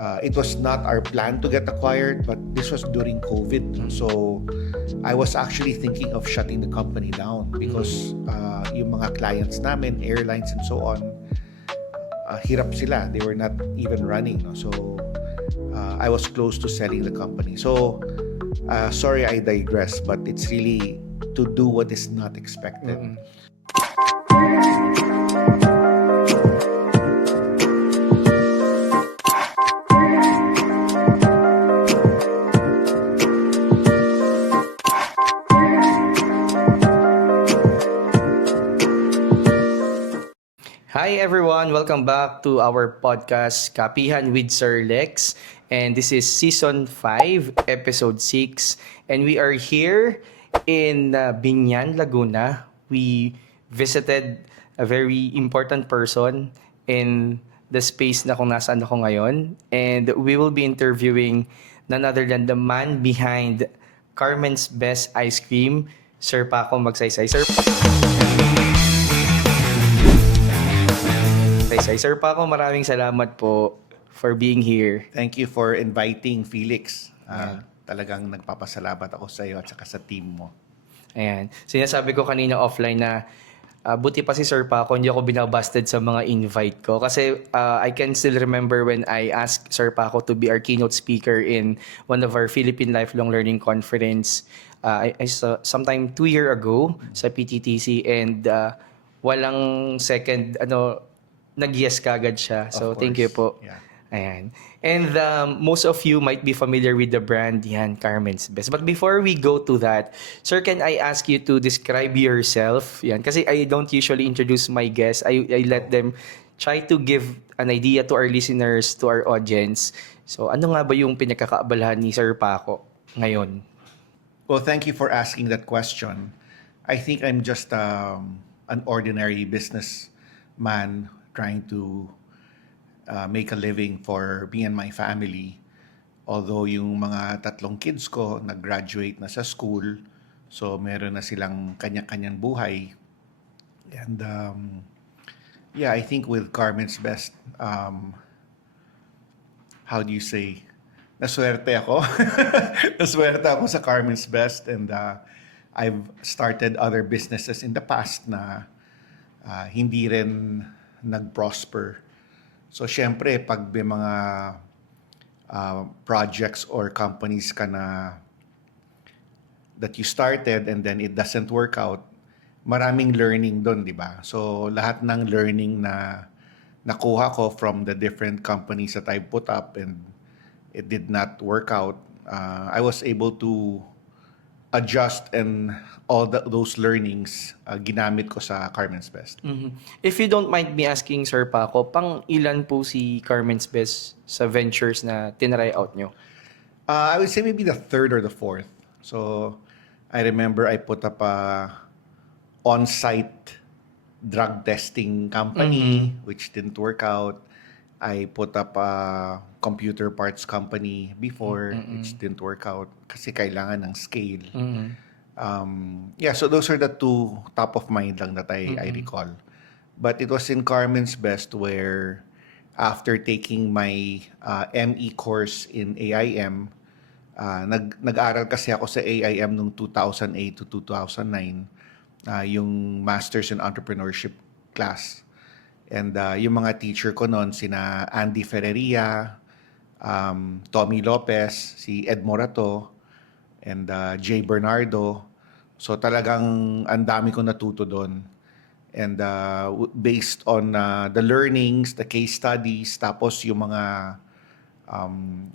It was not our plan to get acquired, but this was during COVID. So I was actually thinking of shutting the company down because yung mga clients namin, airlines and so on, hirap sila. They were not even running. No? So I was close to selling the company. So sorry I digress, but it's really to do what is not expected. Hi everyone, welcome back to our podcast Kapihan with Sir Lex, and this is season 5, episode 6, and we are here in Binyan, Laguna. We visited a very important person in the space na kung nasaan ako ngayon, and we will be interviewing none other than the man behind Carmen's Best Ice Cream, Sir Paco Magsaysay. Sir Paco, maraming salamat po for being here. Thank you for inviting Felix. Talagang nagpapasalamat ako sa iyo at saka sa team mo. Ayan. Sinasabi ko kanina offline na buti pa si Sir Paco, hindi ako binabasted sa mga invite ko. Kasi I can still remember when I asked Sir Paco to be our keynote speaker in one of our Philippine Lifelong Learning Conference I saw sometime 2 years ago sa PTTC, and walang second nag-yes kagad siya. So, thank you po. Yeah. Ayan. And most of you might be familiar with the brand, yan, Carmen's Best. But before we go to that, sir, can I ask you to describe yourself? Yan. Kasi I don't usually introduce my guests. I let them try to give an idea to our listeners, to our audience. So, ano nga ba yung pinagkakaabalahan ni Sir Paco ngayon? Well, thank you for asking that question. I think I'm just an ordinary businessman trying to make a living for me and my family. Although yung mga 3 kids ko nag-graduate na sa school, so meron na silang kanya-kanyang buhay. And yeah, I think with Carmen's Best, how do you say, naswerte ako. Naswerte ako sa Carmen's Best, and I've started other businesses in the past na hindi rin nag-prosper. So, syempre, pag may mga projects or companies ka na that you started and then it doesn't work out, maraming learning doon, di ba? So, lahat ng learning na nakuha ko from the different companies that I put up and it did not work out, I was able to adjust, and all those learnings ginamit ko sa Carmen's Best. Mm-hmm. If you don't mind me asking, Sir Paco, pang ilan po si Carmen's Best sa ventures na tinry out nyo? I would say maybe the 3rd or the 4th. So, I remember I put up a on-site drug testing company, which didn't work out. I put up a computer parts company before, which didn't work out kasi kailangan ng scale. Yeah, so those are the 2 top of mind lang that I recall. But it was in Carmen's Best where after taking my ME course in AIM, nag-aral kasi ako sa AIM noong 2008 to 2009, yung Masters in Entrepreneurship class. And yung mga teacher ko noon, sina Andy Ferreria, Tommy Lopez, si Ed Morato, and Jay Bernardo. So talagang ang dami ko natuto doon. And based on the learnings, the case studies, tapos yung mga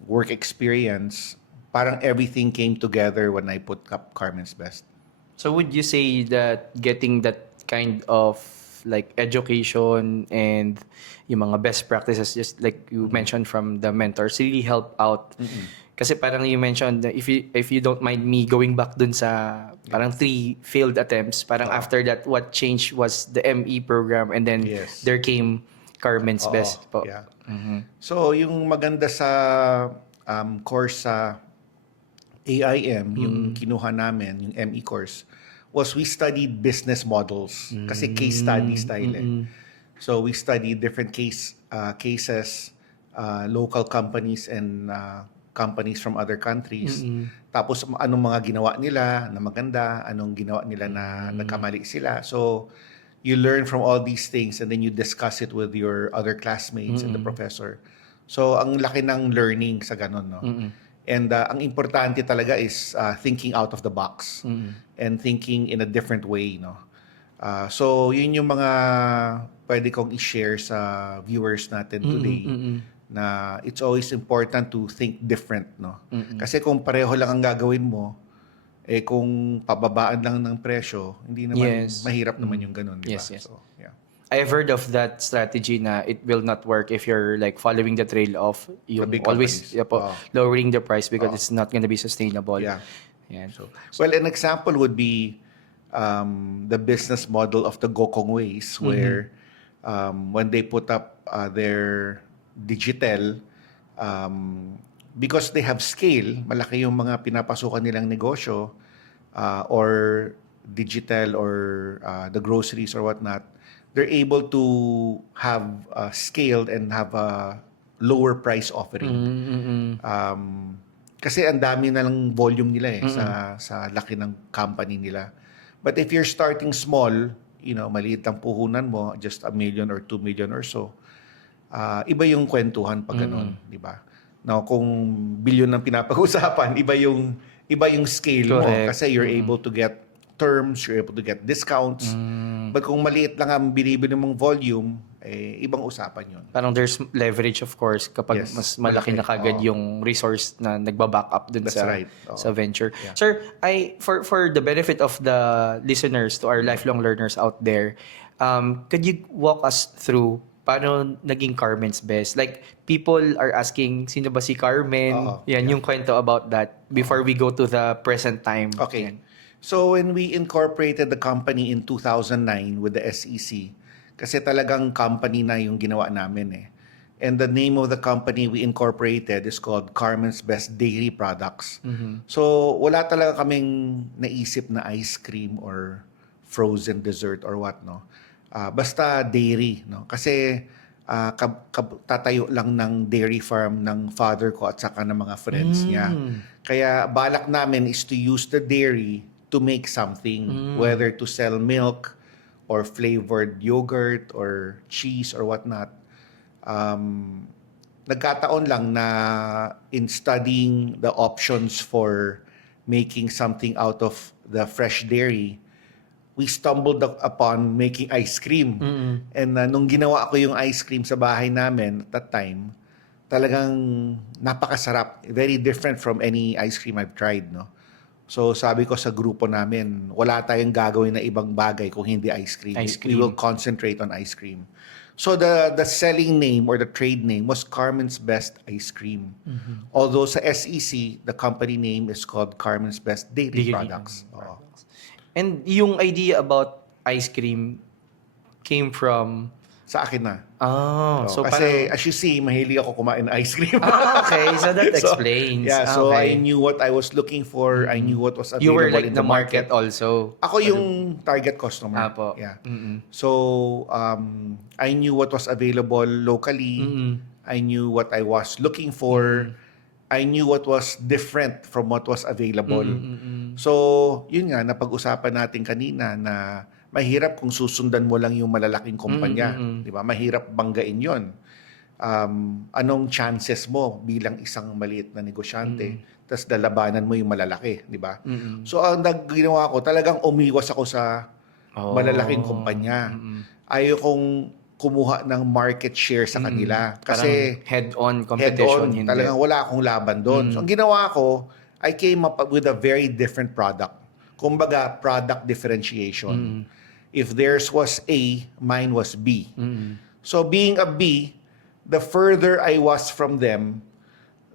work experience, parang everything came together when I put up Carmen's Best. So would you say that getting that kind of like education and yung mga best practices, just like you mentioned from the mentors, really help out? Kasi parang you mentioned, if you don't mind me going back dun sa parang 3 failed attempts, parang after that, what changed was the ME program, and then there came Carmen's Best po. Yeah. So yung maganda sa course sa AIM, yung kinuha namin, yung ME course, was we studied business models. Kasi case study style eh. So we studied different cases local companies and companies from other countries. Tapos anong mga ginawa nila na maganda, anong ginawa nila na nagkamali sila. So you learn from all these things and then you discuss it with your other classmates and the professor. So ang laki ng learning sa ganun, no? And ang importante talaga is thinking out of the box and thinking in a different way, no? So yun yung mga pwede kong i-share sa viewers natin today na it's always important to think different, no? Kasi kung pareho lang ang gagawin mo, kung pababaan lang ng presyo, hindi naman mahirap naman yung ganun, di ba? Yes, yes. So, yeah. I've heard of that strategy na it will not work if you're like following the trail of yung big always companies. lowering the price because it's not gonna be sustainable. Yeah. Yan. Well, an example would be the business model of the Gokong Ways, where when they put up their digital, because they have scale, malaki yung mga pinapasukan nilang negosyo, or digital or the groceries or whatnot, they're able to have scaled and have a lower price offering. Kasi ang dami na lang volume nila sa laki ng company nila. But if you're starting small, maliit ang puhunan mo, just 1 million or 2 million or so, iba yung kwentuhan pag ganun, di ba? Now, kung billion ang pinapag-usapan, iba yung scale mo kasi you're able to get terms, you're able to get discounts. But kung maliit lang ang binibili mong volume, ibang usapan yun. Parang there's leverage of course kapag mas malaki na kagad yung resource na nagba-back up dun sa venture. Yeah. Sir, for the benefit of the listeners, to our lifelong learners out there, could you walk us through paano naging Carmen's Best? Like, people are asking, sino ba si Carmen? Yung kwento about that before we go to the present time. Okay. Yan. So, when we incorporated the company in 2009 with the SEC, kasi talagang company na yung ginawa namin . And the name of the company we incorporated is called Carmen's Best Dairy Products. So, wala talaga kaming naisip na ice cream or frozen dessert or what, no? Basta dairy, no? Kasi tatayo lang ng dairy farm ng father ko at saka ng mga friends niya. Kaya balak namin is to use the dairy to make something, whether to sell milk or flavored yogurt or cheese or whatnot. Nagkataon lang na in studying the options for making something out of the fresh dairy, we stumbled upon making ice cream. And nung ginawa ko yung ice cream sa bahay namin at that time, talagang napakasarap. Very different from any ice cream I've tried, no? So sabi ko sa grupo namin, wala tayong gagawin na ibang bagay kung hindi ice cream. We will concentrate on ice cream. So the selling name or the trade name was Carmen's Best Ice Cream. Although sa SEC, the company name is called Carmen's Best Dairy Products. And yung idea about ice cream came from... Sa akin na. So kasi as you see, mahilig ako kumain ng ice cream. Okay, so that explains. Yeah, so I knew what I was looking for. I knew what was available you were like in the market also. Ako yung target customer. Po. Yeah. So I knew what was available locally. I knew what I was looking for. I knew what was different from what was available. So, yun nga, napag-usapan natin kanina na mahirap kung susundan mo lang yung malalaking kumpanya. Di ba? Mahirap banggain yun. Anong chances mo bilang isang maliit na negosyante? Tapos lalabanan mo yung malalaki. Di ba? So, ang ginawa ko, talagang umiwas ako sa malalaking kumpanya. Ayaw kong kumuha ng market share sa kanila. Kasi head-on competition. Head-on, talagang wala akong laban doon. So, ang ginawa ko, I came up with a very different product. Kumbaga, product differentiation. If theirs was A, mine was B. So, being a B, the further I was from them,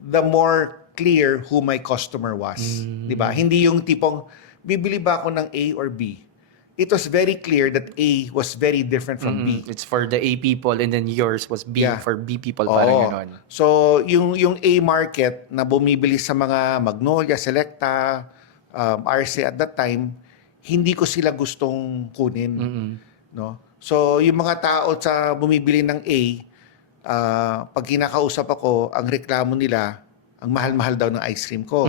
the more clear who my customer was. Diba? Hindi yung tipong, bibili ba ako ng A or B? It was very clear that A was very different from B. It's for the A people and then yours was B for B people. Parang ganon. So, yung A market na bumibili sa mga Magnolia, Selecta, RC at that time, hindi ko sila gustong kunin. No? So, yung mga tao sa bumibili ng A, pag kinakausap ako, ang reklamo nila, ang mahal-mahal daw ng ice cream ko.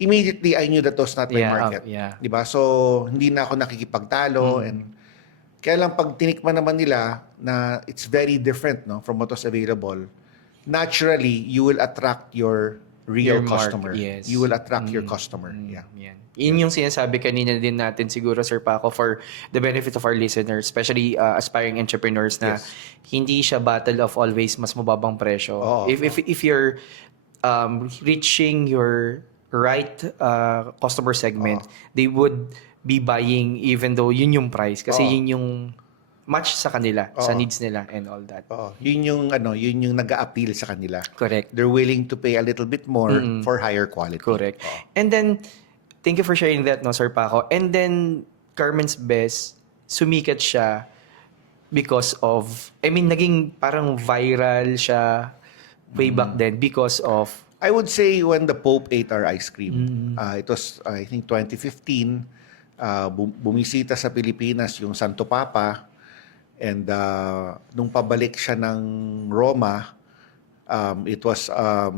Immediately, I knew that was not my Yeah, market. yeah. Diba? So, hindi na ako nakikipagtalo. And kaya lang, pag tinikman naman nila na it's very different, no, from what was available, naturally, you will attract your real Your mark, customer. yes. You will attract your customer. Yeah. Yan. Yun yung sinasabi kanina din natin siguro, Sir Paco, for the benefit of our listeners, especially aspiring entrepreneurs na Yes. hindi siya battle of always mas mababang presyo. Oo. If you're reaching your right customer segment, they would be buying even though yun yung price kasi Oo. yun yung match sa kanila, sa Oo. needs nila and all that. Oo. Yun yung nag-a-appeal sa kanila. Correct. They're willing to pay a little bit more for higher quality. Correct. Oo. And then, thank you for sharing that, no, Sir Paco. And then, Carmen's Best, sumikat siya because of, naging parang viral siya way back then because of, I would say when the Pope ate our ice cream. It was, I think, 2015. Bumisita sa Pilipinas yung Santo Papa. And nung pabalik siya ng Roma, it was a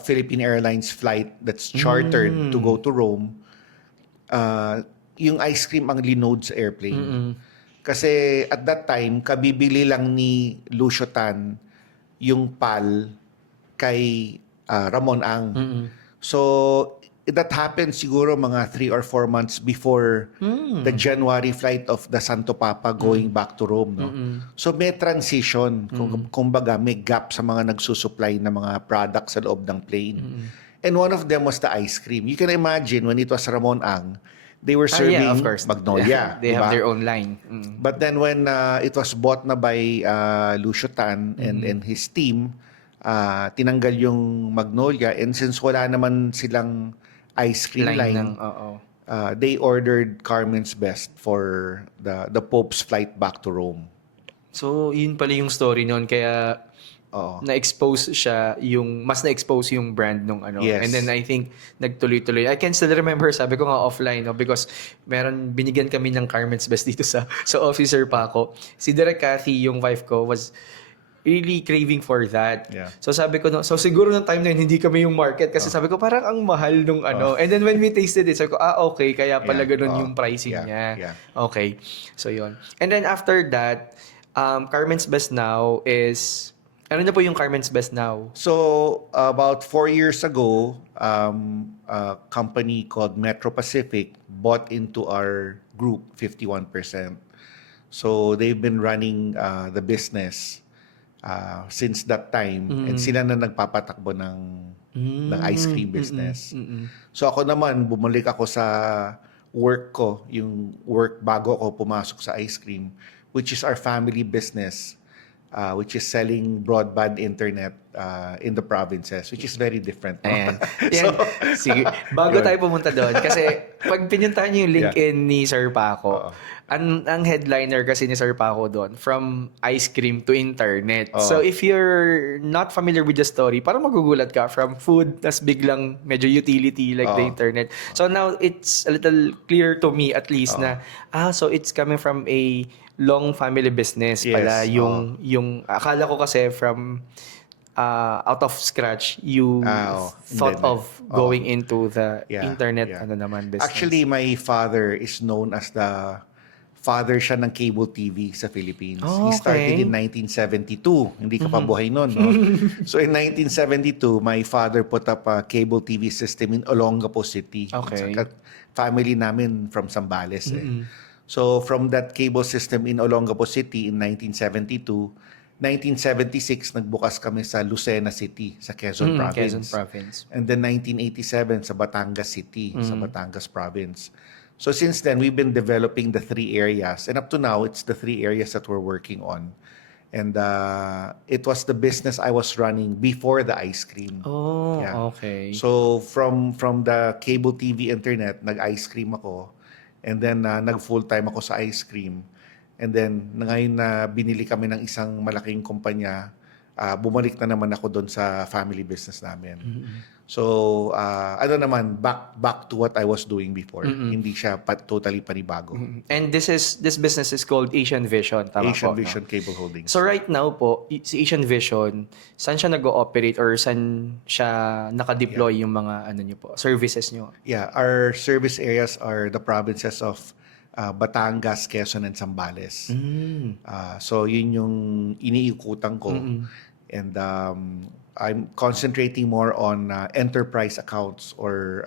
Philippine Airlines flight that's chartered to go to Rome. Yung ice cream ang linode sa airplane. Kasi at that time, kabibili lang ni Lucio Tan yung PAL kay Ramon Ang. So, that happened siguro mga 3 or 4 months before the January flight of the Santo Papa going back to Rome. No? So, may transition. Kumbaga, may gap sa mga nagsusupply ng mga products sa loob ng plane. And one of them was the ice cream. You can imagine when it was Ramon Ang, they were serving yeah, of course. Magnolia. They have diba? their own line. But then when it was bought na by Lucio Tan and his team, tinanggal yung Magnolia. And since wala naman silang ice cream line, they ordered Carmen's Best for the Pope's flight back to Rome. So, yun pala yung story noon. Kaya, na-expose siya, mas na-expose yung brand nung ano. Yes. And then, I think, nagtuloy-tuloy. I can still remember, sabi ko nga offline, no? Because binigyan kami ng Carmen's Best dito sa Officer Paco. Si Direk Cathy, yung wife ko, was really craving for that. Yeah. So sabi ko, so siguro nung time na yun, hindi kami yung market kasi sabi ko parang ang mahal nung ano. And then when we tasted it, sabi ko, okay, kaya pala ganun yung pricing niya. Yeah. Okay. So yun. And then after that, Carmen's Best Now is, ano na po yung Carmen's Best Now? So, about 4 years ago, a company called Metro Pacific bought into our group 51%. So, they've been running the business since that time. And sila na nagpapatakbo ng ice cream business. So, ako naman, bumalik ako sa work ko, yung work bago ako pumasok sa ice cream, which is our family business, which is selling broadband internet in the provinces, which is very different. No? Ayan. Yan. Sige. Bago tayo pumunta doon, kasi pag pinuntahan niyo yung LinkedIn ni Sir Paco, ang headliner kasi ni Sir Paco doon, from ice cream to internet. So if you're not familiar with the story, parang magugulat ka from food, tas biglang medyo utility like the internet. So now it's a little clear to me at least na, so it's coming from a long family business pala yung akala ko kasi from out of scratch you thought of going into the internet ano naman business. Actually, my father is known as the father siya ng cable TV sa Philippines. He started in 1972. Hindi ka pa buhay nun, no? So in 1972, my father put up a cable TV system in Olongapo City. Okay. Family namin from Zambales. So from that cable system in Olongapo City in 1972, 1976, nagbukas kami sa Lucena City, sa Quezon Province. Quezon Province. And then 1987, sa Batangas City, sa Batangas Province. So since then, we've been developing the 3 areas. And up to now, it's the 3 areas that we're working on. And it was the business I was running before the ice cream. Oh, okay. So from the cable TV internet, nag-ice cream ako. And then nag-full-time ako sa ice cream. And then ngayon na binili kami ng isang malaking kumpanya, bumalik na naman ako doon sa family business namin. So, ano naman, back to what I was doing before. Hindi siya totally panibago. And this business is called Asian Vision, tama Asian po, no? Vision Cable Holdings. So right now po, si Asian Vision, saan siya nag-ooperate or saan siya naka-deploy yung mga ano niyo po, services niyo? Yeah, our service areas are the provinces of Batangas, Quezon, and Zambales. So yun yung iniikutan ko. And I'm concentrating more on enterprise accounts or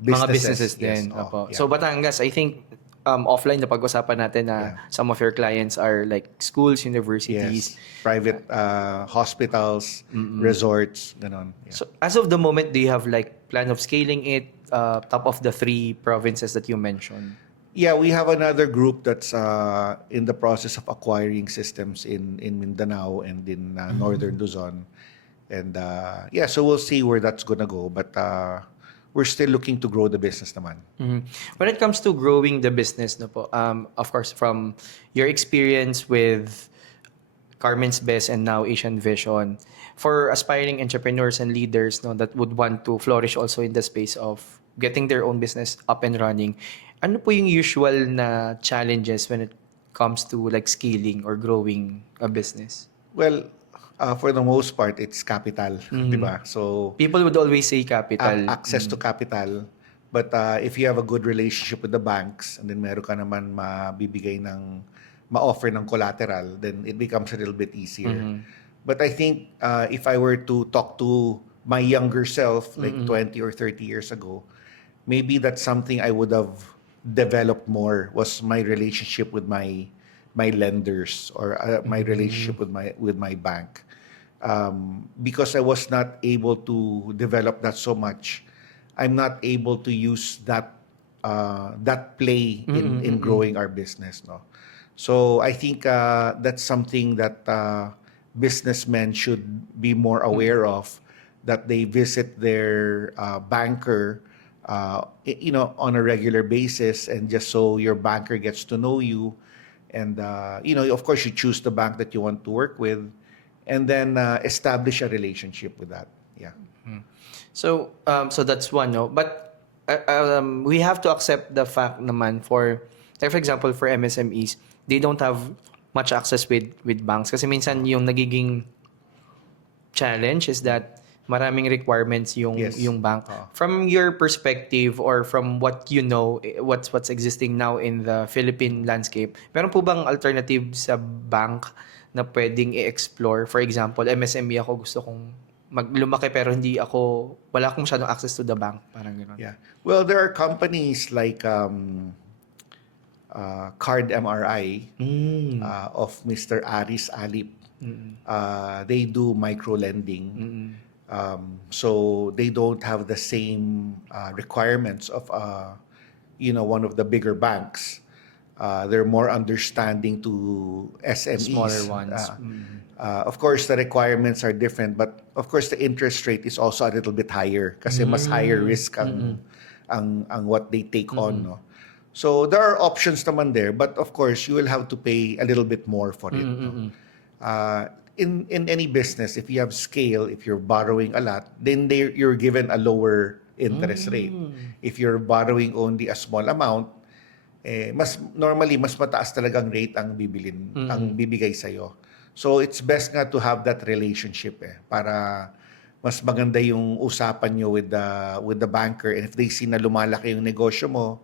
businesses. Mga businesses Yes, din. Opo. yeah. So Batangas, I think offline na pag-usapan natin na some of your clients are like schools, universities. Yes, private hospitals, resorts, ganon. Yeah. So as of the moment, do you have like plan of scaling it top of the 3 provinces that you mentioned? Yeah, we have another group that's in the process of acquiring systems in Mindanao and in northern Luzon. And yeah, so we'll see where that's gonna go. But we're still looking to grow the business naman. When it comes to growing the business, no po, of course, from your experience with Carmen's Best and now Asian Vision, for aspiring entrepreneurs and leaders no, that would want to flourish also in the space of getting their own business up and running, ano po yung usual na challenges when it comes to like scaling or growing a business? Well, for the most part, it's capital, di ba? So People would always say capital. access to capital. But if you have a good relationship with the banks and then meron ka naman ma-offer ng collateral, then it becomes a little bit easier. But I think if I were to talk to my younger self, like 20 or 30 years ago, maybe that's something I would have developed more, was my relationship with my lenders or my relationship with my bank. Because I was not able to develop that so much, I'm not able to use that play in growing our business. No, so I think that's something that businessmen should be more aware of. That they visit their banker, on a regular basis, and just so your banker gets to know you. And, of course, you choose the bank that you want to work with and then establish a relationship with that. Yeah. So that's one, no? But we have to accept the fact naman for example, for MSMEs, they don't have much access with banks. Kasi minsan yung nagiging challenge is that maraming requirements yung bank. From your perspective or from what you know, what's existing now in the Philippine landscape, meron po bang alternative sa bank na pwedeng i-explore? For example, MSME ako, gusto kong lumaki pero wala akong masyadong access to the bank. Parang gano'n. Yeah. Well, there are companies like Card MRI of Mr. Aris Alip. They do micro lending. So they don't have the same requirements of one of the bigger banks. They're more understanding to SMEs. Smaller ones. Of course, the requirements are different, but of course the interest rate is also a little bit higher kasi mas higher risk ang what they take on. No? So there are options naman there, but of course you will have to pay a little bit more for it. No? In any business, if you have scale, if you're borrowing a lot, then you're given a lower interest rate. If you're borrowing only a small amount, mas mataas talagang rate ang bibigay sa'yo. So it's best nga to have that relationship para mas maganda yung usapan nyo with the banker. And if they see na lumalaki yung negosyo mo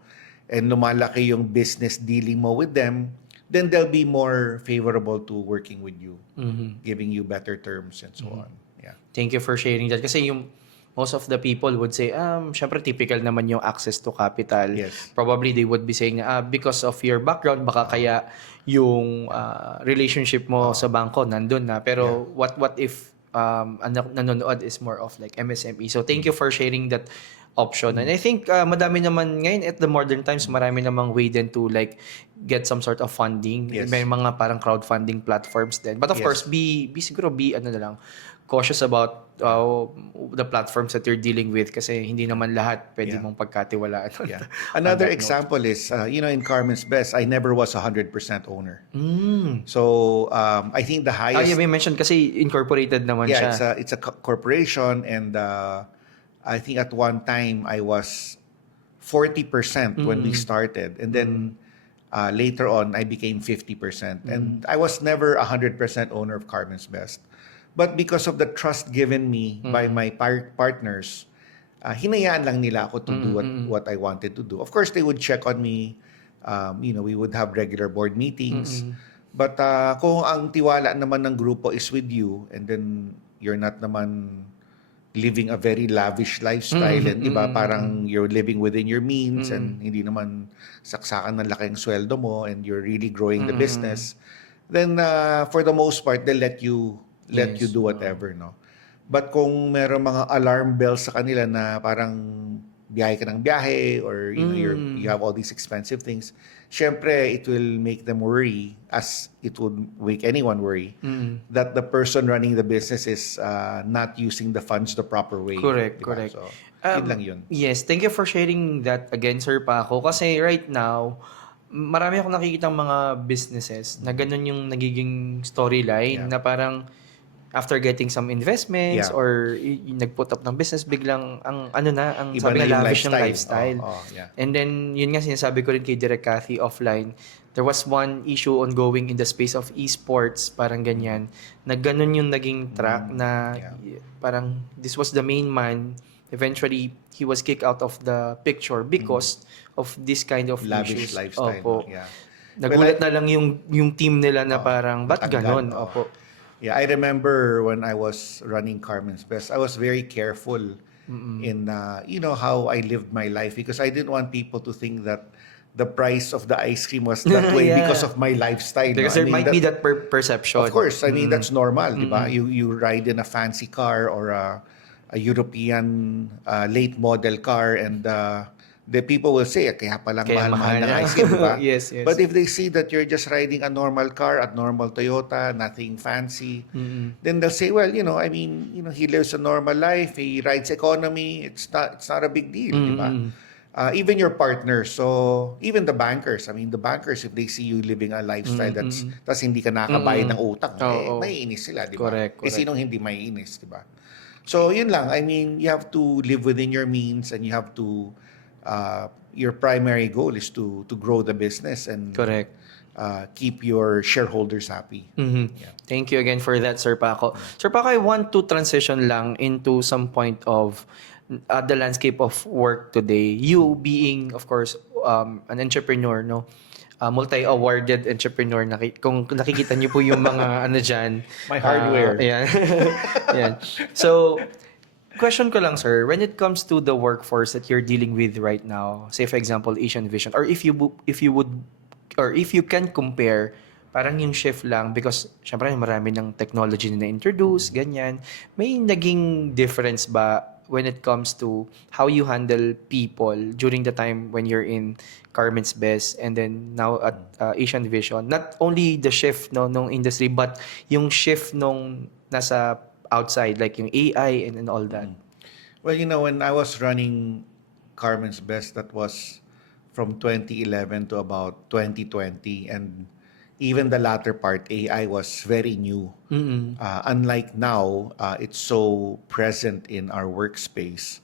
and lumalaki yung business dealing mo with them, then they'll be more favorable to working with you, giving you better terms and so on. Yeah. Thank you for sharing that. Kasi most of the people would say, syempre typical naman yung access to capital. Yes. Probably they would be saying, because of your background, baka kaya yung relationship mo sa bangko nandun na. Pero what if nanonood is more of like MSME? So thank you for sharing that option. And I think madami naman ngayon at the modern times, marami namang way din to like get some sort of funding. Yes. May mga parang crowdfunding platforms din. But of Yes. course, siguro be ano na lang, cautious about the platforms that you're dealing with kasi hindi naman lahat pwede Yeah. mong pagkatiwalaan. Yeah. On Another that note. example is, in Carmen's Best, I never was 100% owner. Mm. So, I think the highest... you may mention kasi incorporated naman Yeah, siya. it's a corporation, and I think at one time I was 40% when we started, and then later on I became 50%, and I was never 100% owner of Carmen's Best, but because of the trust given me by my partners, hinayaan lang nila ako to do what I wanted to do. Of course, they would check on me. We would have regular board meetings. But kung ang tiwala naman ng grupo is with you, and then you're not naman living a very lavish lifestyle, and di ba, parang you're living within your means, and hindi naman saksakan ng laki ang sweldo mo, and you're really growing the business, then for the most part, they'll let you Yes. do whatever, no? But kung meron mga alarm bells sa kanila na parang biyahe ka ng biyahe, or you have all these expensive things, syempre it will make them worry, as it would make anyone worry, that the person running the business is not using the funds the proper way. Correct, diba? correct. So, yun lang yun. Yes, thank you for sharing that again, Sir Paco. Kasi right now, marami akong nakikitang mga businesses na ganun yung nagiging storyline, na parang after getting some investments Yeah. or nag-put up ng business, biglang ang Iba sabi na nga yung lavish ng lifestyle. lifestyle. Yeah. And then, yun nga sinasabi ko rin kay Direk Cathy offline, there was one issue ongoing in the space of esports, parang ganyan, na ganun yung naging track na parang this was the main man. Eventually, he was kicked out of the picture because of this kind of Lavish issues. lifestyle. Opo. Yeah. Nagulat na lang yung team nila na parang, ba't matanggal, ganon? Opo. Yeah, I remember when I was running Carmen's Best, I was very careful in how I lived my life, because I didn't want people to think that the price of the ice cream was that way Yeah. because of my lifestyle. Because no? there might be that perception. Of course, I mean that's normal, di ba? You ride in a fancy car or a European late model car, and the people will say, kaya palang Kaya mahal mahal ng na." ice cream, di ba? Yes, yes. But if they see that you're just riding a normal car, a normal Toyota, nothing fancy, then they'll say, well, I mean, he lives a normal life, he rides economy, it's not a big deal, di ba? Even your partners, so even the bankers, the bankers, if they see you living a lifestyle tas hindi ka nakakabayad ng utang, maiinis sila, di ba? Correct. Sinong hindi maiinis, di ba? So, yun lang. You have to live within your means, and you have to, your primary goal is to grow the business and Correct. Keep your shareholders happy. Yeah. Thank you again for that, Sir Paco. Sir Paco, I want to transition lang into some point of the landscape of work today. You being, of course, an entrepreneur, no? Multi-awarded entrepreneur. Kung nakikita niyo po yung mga dyan. My hardware. Ayan. Ayan. So, question ko lang, sir, when it comes to the workforce that you're dealing with right now, say for example, Asian Vision, or if you can compare, parang yung shift lang, because syempre marami ng technology na introduce, ganyan. May naging difference ba when it comes to how you handle people during the time when you're in Carmen's Best and then now at Asian Vision? Not only the shift nung industry, but yung shift nung nasa outside, like yung AI and all that. Well, when I was running Carmen's Best, that was from 2011 to about 2020, and even the latter part, AI was very new. Unlike now, it's so present in our workspace.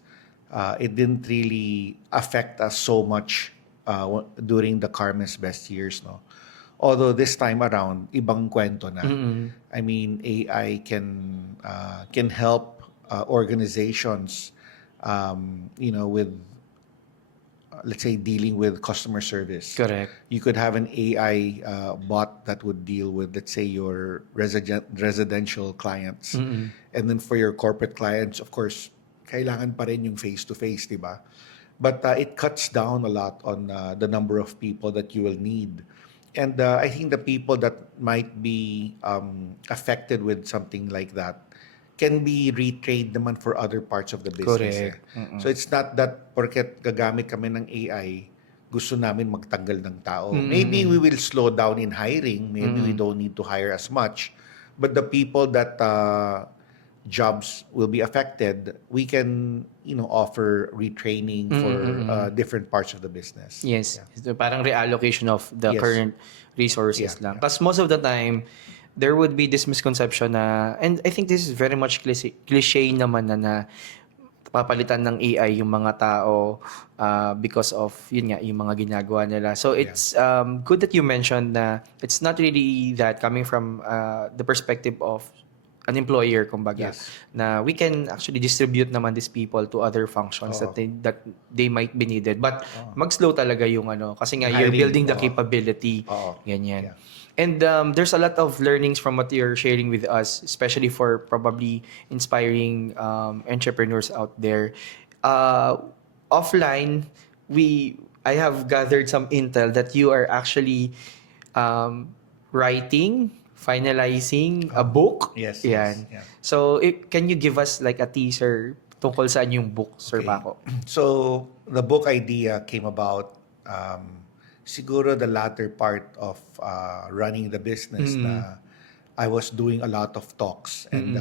It didn't really affect us so much during the Carmen's Best years, no. Although this time around, ibang kwento na. AI can help organizations, with, let's say, dealing with customer service. Correct. You could have an AI bot that would deal with, let's say, your residential clients. And then for your corporate clients, of course, kailangan pa rin yung face-to-face, di ba? But it cuts down a lot on the number of people that you will need. And I think the people that might be affected with something like that can be retrained naman for other parts of the business. Correct. So it's not that porket gagamit kami ng AI, gusto namin magtanggal ng tao. Maybe we will slow down in hiring. Maybe we don't need to hire as much. But the people that jobs will be affected, we can, offer retraining for different parts of the business. Yes. Yeah. So parang reallocation of the Yes. current resources Yeah, lang. yeah. Because most of the time, there would be this misconception na, and I think this is very much cliche naman na papalitan ng AI yung mga tao because of, yun nga, yung mga ginagawa nila. So it's good that you mentioned na it's not really that coming from the perspective of an employer, kumbaga, Yes. na we can actually distribute naman these people to other functions Oo. that they might be needed. But mag-slow talaga yung kasi nga you're Hiring, building the oo. capability. Oo. Ganyan. Yeah. And there's a lot of learnings from what you're sharing with us, especially for probably inspiring entrepreneurs out there. Offline, I have gathered some intel that you are actually writing, finalizing a book. Yes, Yan. yes, yeah. So, can you give us like a teaser tungkol saan yung book, Sir Okay. Paco? So, the book idea came about siguro the latter part of running the business na I was doing a lot of talks and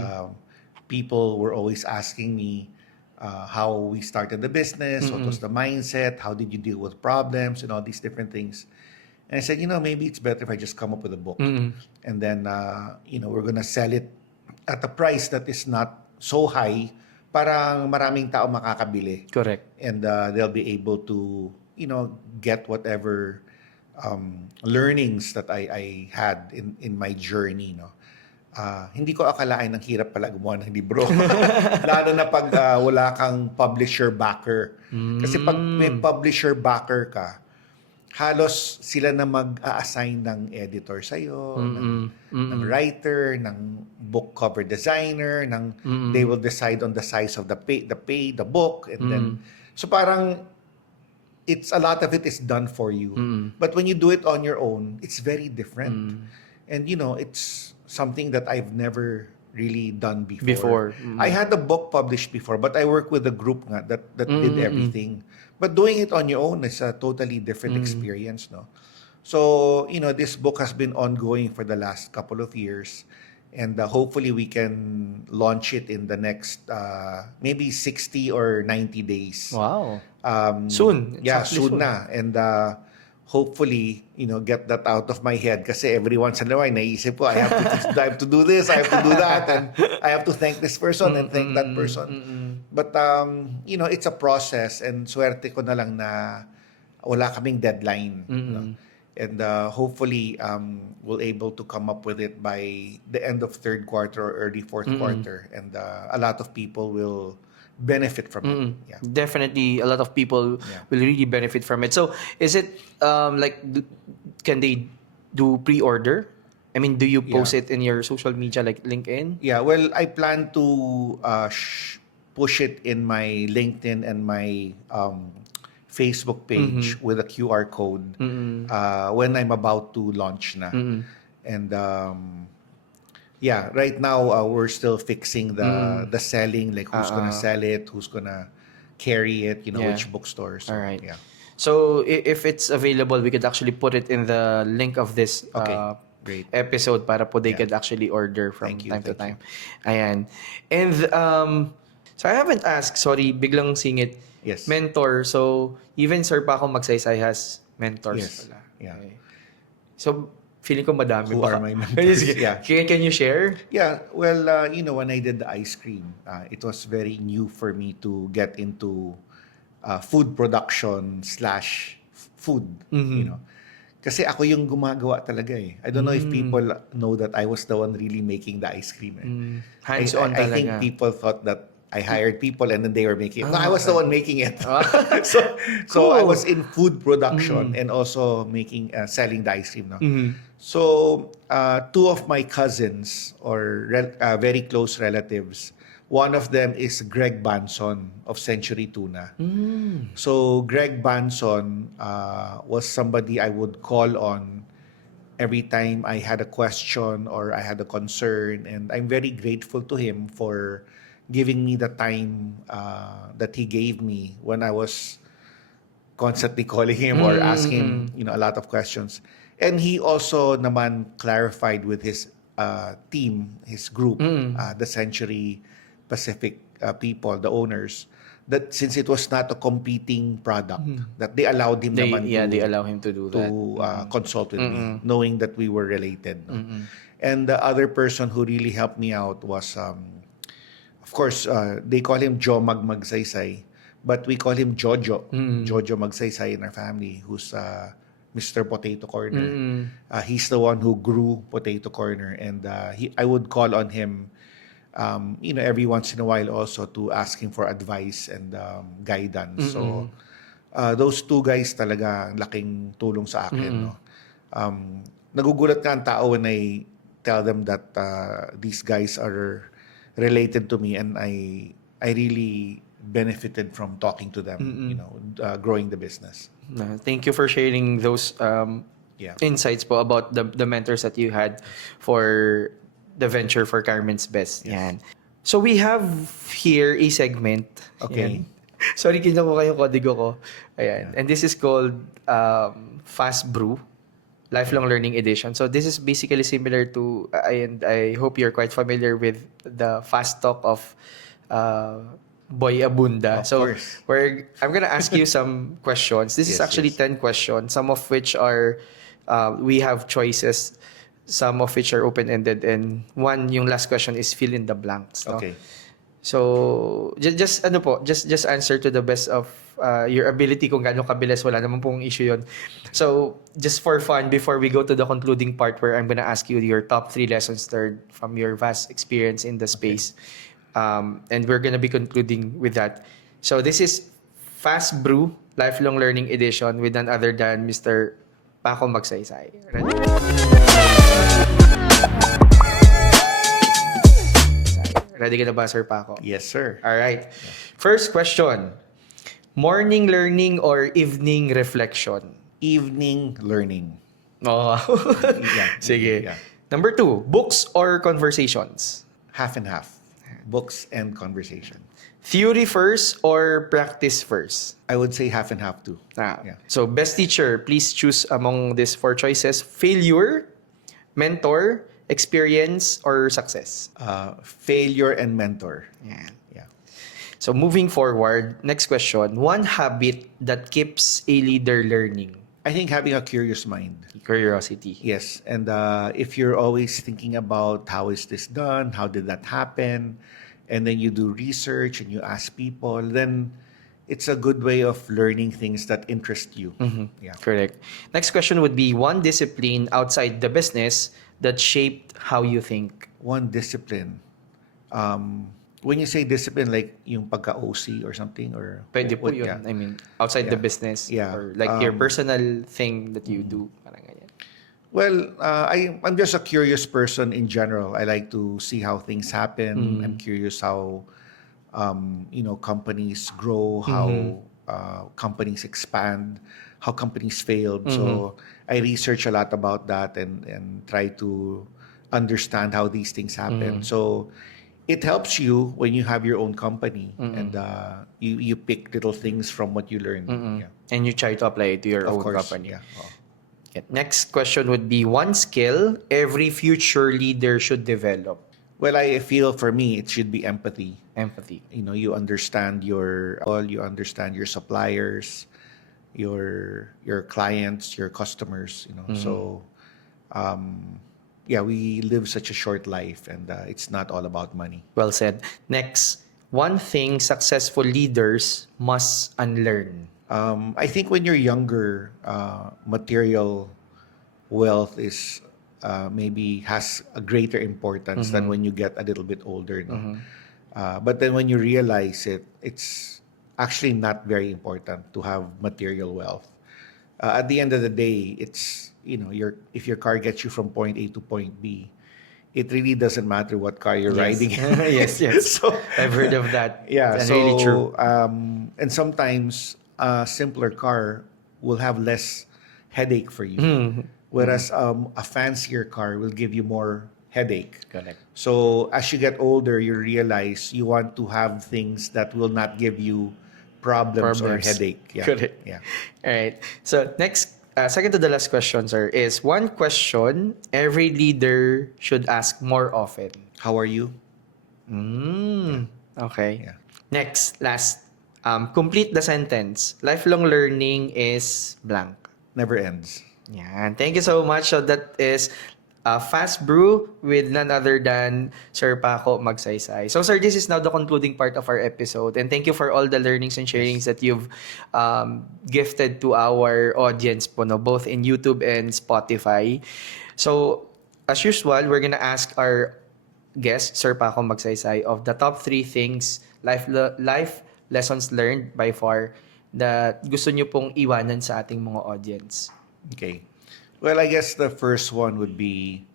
people were always asking me how we started the business, what was the mindset, how did you deal with problems and all these different things. And I said, maybe it's better if I just come up with a book. And then, we're gonna sell it at a price that is not so high, parang maraming tao makakabili. Correct. And they'll be able to, get whatever learnings that I had in my journey, no. Hindi ko akalain ang hirap pala gumawa ng libro. Lalo na pag wala kang publisher backer. Kasi pag may publisher backer ka, halos sila na mag-a-assign ng editor sa'yo, ng writer, ng book cover designer, they will decide on the size of the book, and then, so parang, it's a lot of it is done for you. But when you do it on your own, it's very different. And, it's something that I've never really done before. I had a book published before, but I worked with a group nga that did everything. But doing it on your own is a totally different experience, no? So, this book has been ongoing for the last couple of years. And hopefully we can launch it in the next maybe 60 or 90 days. Wow. Soon. It's Yeah, actually soon na. And hopefully, get that out of my head. Kasi every once in a while, naisip ko, I have to do this, I have to do that, and I have to thank this person and thank that person. But, it's a process, and swerte ko na lang na wala kaming deadline. No? And hopefully, we'll able to come up with it by the end of third quarter or early fourth quarter. And a lot of people will benefit from it. Yeah. Definitely, a lot of people will really benefit from it. So, is it can they do pre-order? I mean, do you post it in your social media like LinkedIn? Yeah, well, I plan to push it in my LinkedIn and my Facebook page with a QR code when I'm about to launch na. And right now we're still fixing the selling, like who's gonna sell it, who's gonna carry it, which bookstore. So, All right. Yeah. So, if it's available, we could actually put it in the link of this Great. episode para po they could actually order from Thank you, time to thank time. Ayan. And so I haven't asked, sorry, biglang singit. Yes. Mentor. So, even Sir Paco Magsaysay has mentors Yes. pala. Yeah. Okay. So, feeling ko madami. Who baka. are my mentors? Sige. Yeah. Can you share? Yeah, well, when I did the ice cream, it was very new for me to get into food production / food, Kasi ako yung gumagawa talaga eh. I don't know if people know that I was the one really making the ice cream. Hands-on I think talaga. people thought that I hired people and then they were making it. No, I was the one making it. so Cool. I was in food production and also making selling the ice cream. No? So two of my cousins or very close relatives, one of them is Greg Banson of Century Tuna. So Greg Banson was somebody I would call on every time I had a question or I had a concern, and I'm very grateful to him for giving me the time that he gave me when I was constantly calling him or asking a lot of questions. And he also naman clarified with his team, his group, the Century Pacific people, the owners, that since it was not a competing product, that they allowed him naman They allow him to do that. consult with me, knowing that we were related. No? And the other person who really helped me out was, of course, they call him Joe Magsaysay, but we call him Jojo. Jojo Magsaysay in our family, who's Mr. Potato Corner. He's the one who grew Potato Corner, and I would call on him, every once in a while also to ask him for advice and guidance. So those two guys talaga laking tulong sa akin. No? Nagugulat nga ang tao when I tell them that these guys are related to me, and I really benefited from talking to them, growing the business. Thank you for sharing those insights po about the mentors that you had for the venture for Carmen's Best. Yan. So we have here a segment. Okay. Yan. Sorry, kinuha ko yung kodigo ko. Ayan. And this is called Fast Brew, Lifelong Learning Edition. So this is basically similar to, and I hope you're quite familiar with the Fast Talk of Boy Abunda. Of so course. I'm gonna ask you some questions. This is actually 10 questions, some of which are we have choices, some of which are open-ended, and yung last question is fill in the blanks. No? Okay. So just answer to the best of your ability. Kung gaano kabilis, wala naman pong issue yun. So just for fun, before we go to the concluding part where I'm gonna ask you your top 3 lessons learned from your vast experience in the space. And we're gonna be concluding with that. So this is Fast Brew, Lifelong Learning Edition with none other than Mr. Paco Magsaysay. Ready? Ready ka na ba, Sir Paco? Yes, sir. All right. First question. Morning learning or evening reflection? Evening learning. Oh. Yeah. Sige. Yeah. Number 2, books or conversations? Half and half. Books and conversation. Theory first or practice first? I would say half and half too. Yeah. So, best teacher, please choose among these 4 choices. Failure, mentor, experience, or success? Failure and mentor. Yan. Yeah. So, moving forward, next question. One habit that keeps a leader learning? I think having a curious mind. Curiosity. Yes. And if you're always thinking about how is this done, how did that happen, and then you do research and you ask people, then it's a good way of learning things that interest you. Yeah. Correct. Next question would be one discipline outside the business that shaped how you think. One discipline. When you say discipline, like yung pagka-OC or something, or Pwede po what- yun. yeah. I mean, outside the Yeah. business. Yeah. Or like your personal thing that you do. Parang ganyan. Well, I'm just a curious person in general. I like to see how things happen. I'm curious how, companies grow, how companies expand, how companies failed. So I research a lot about that and try to understand how these things happen. So it helps you when you have your own company and you pick little things from what you learn. Yeah. And you try to apply it to your Of own course. company. Yeah. Oh. Okay. Next question would be one skill every future leader should develop. Well, I feel for me it should be empathy. Empathy. You understand you understand your suppliers, your clients, your customers. So we live such a short life, and it's not all about money. Well said. Next, one thing successful leaders must unlearn. I think when you're younger, material wealth is maybe has a greater importance than when you get a little bit older. No? But then when you realize it's actually not very important to have material wealth. At the end of the day, it's if your car gets you from point A to point B, it really doesn't matter what car you're riding. yes. So I've heard of that. yeah, That's so really true. And sometimes a simpler car will have less headache for you, whereas a fancier car will give you more headache. Correct. So as you get older, you realize you want to have things that will not give you problems. Or headache. Yeah. Correct. Yeah. All right. So next, second to the last question, sir, is one question every leader should ask more often. How are you? Okay. Yeah. Next, last. Complete the sentence. Lifelong learning is blank. Never ends. Yan. Thank you so much. So that is Fast Brew with none other than Sir Paco Magsaysay. So sir, this is now the concluding part of our episode. And thank you for all the learnings and sharings that you've gifted to our audience po, no? Both in YouTube and Spotify. So as usual, we're gonna ask our guest, Sir Paco Magsaysay, of the top 3 things, life lessons learned by far that gusto nyo pong iwanan sa ating mga audience. Okay. Well, I guess the first one would be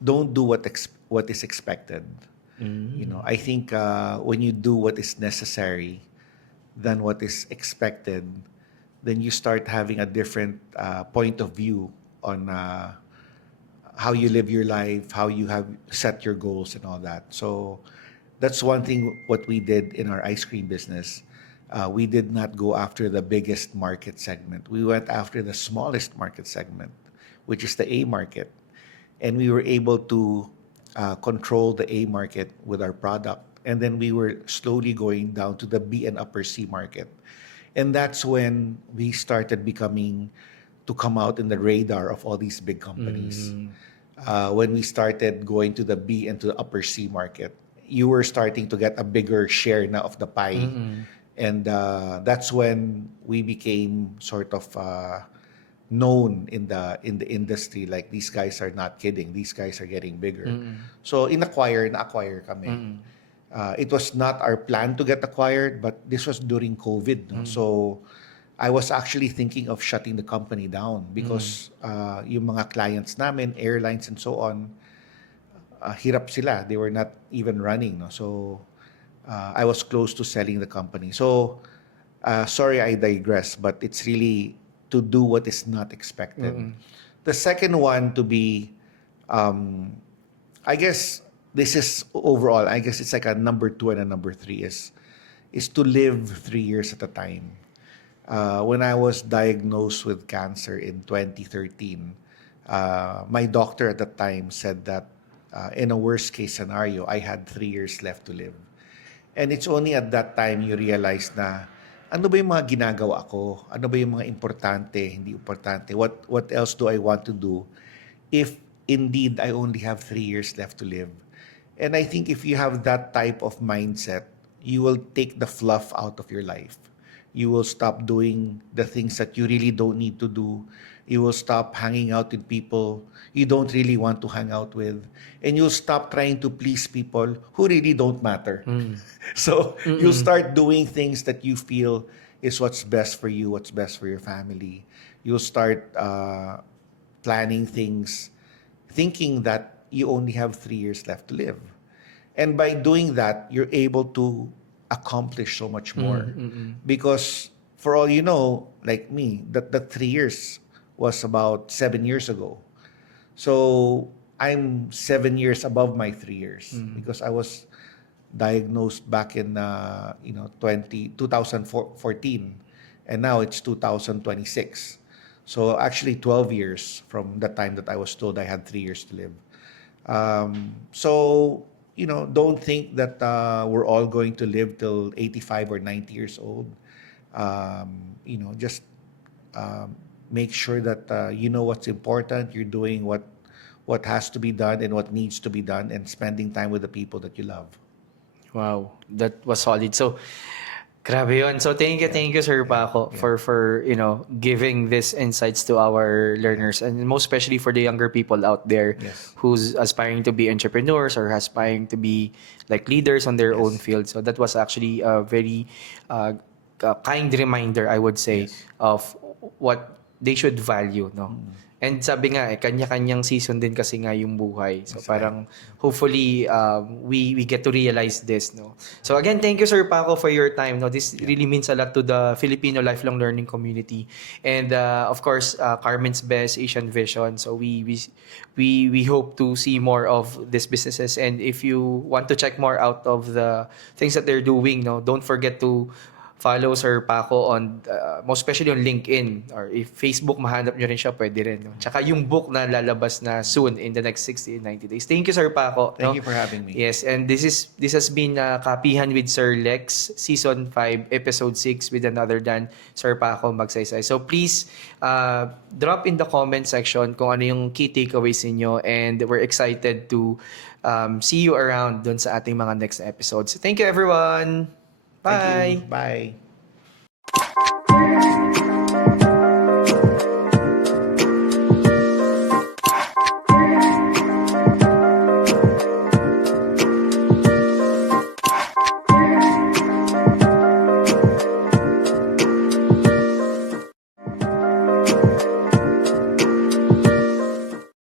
don't do what is expected. You know, I think when you do what is necessary than what is expected, then you start having a different point of view on how you live your life, how you have set your goals and all that. So that's one thing what we did in our ice cream business. We did not go after the biggest market segment. We went after the smallest market segment, which is the A market. And we were able to control the A market with our product. And then we were slowly going down to the B and upper C market. And that's when we started becoming to come out in the radar of all these big companies. When we started going to the B and to the upper C market, you were starting to get a bigger share now of the pie. And that's when we became sort of known in the industry. Like, these guys are not kidding. These guys are getting bigger. So na-acquire kami. It was not our plan to get acquired, but this was during COVID. No? So I was actually thinking of shutting the company down because yung mga clients namin, airlines and so on, hirap sila. They were not even running. No? So I was close to selling the company. So sorry, I digress, but it's really to do what is not expected. The second one to be, I guess this is overall, I guess it's like a number 2 and a number 3 is to live 3 years at a time. When I was diagnosed with cancer in 2013, my doctor at the time said that in a worst case scenario, I had 3 years left to live. And it's only at that time you realize na ano ba yung mga ginagawa ko? Ano ba yung mga importante, hindi importante? What else do I want to do if indeed I only have 3 years left to live? And I think if you have that type of mindset, you will take the fluff out of your life. You will stop doing the things that you really don't need to do. You will stop hanging out with people you don't really want to hang out with. And you'll stop trying to please people who really don't matter. So you'll start doing things that you feel is what's best for you, what's best for your family. You'll start planning things, thinking that you only have 3 years left to live. And by doing that, you're able to accomplish so much more. Because for all you know, like me, that 3 years was about 7 years ago. So I'm 7 years above my 3 years because I was diagnosed back in 2014, and now it's 2026. So actually 12 years from the time that I was told I had 3 years to live. So don't think that we're all going to live till 85 or 90 years old. Just make sure that you know what's important. You're doing what has to be done and what needs to be done, and spending time with the people that you love. Wow, that was solid. So, grabe yun. So, thank you, Sir Paco, for giving these insights to our learners, and most especially for the younger people out there who's aspiring to be entrepreneurs or aspiring to be like leaders on their own field. So, that was actually a very kind reminder, I would say, of what they should value, no? And sabi nga, kanya-kanyang season din kasi nga yung buhay. So parang hopefully we get to realize this, no. So again, thank you, Sir Paco, for your time. No, this really means a lot to the Filipino lifelong learning community, and of course, Carmen's Best, Asian Vision. So we hope to see more of these businesses. And if you want to check more out of the things that they're doing, no, don't forget to follow Sir Paco on, most especially on LinkedIn, or if Facebook, mahanap nyo rin siya, pwede rin. No? Tsaka yung book na lalabas na soon in the next 60 and 90 days. Thank you, Sir Paco. Thank you for having me. Yes, and this has been Kapihan with Sir Lex, Season 5, Episode 6 with another than Sir Paco Magsaysay. So please, drop in the comment section kung ano yung key takeaways niyo, and we're excited to see you around dun sa ating mga next episodes. Thank you, everyone! Bye! Thank you. Bye.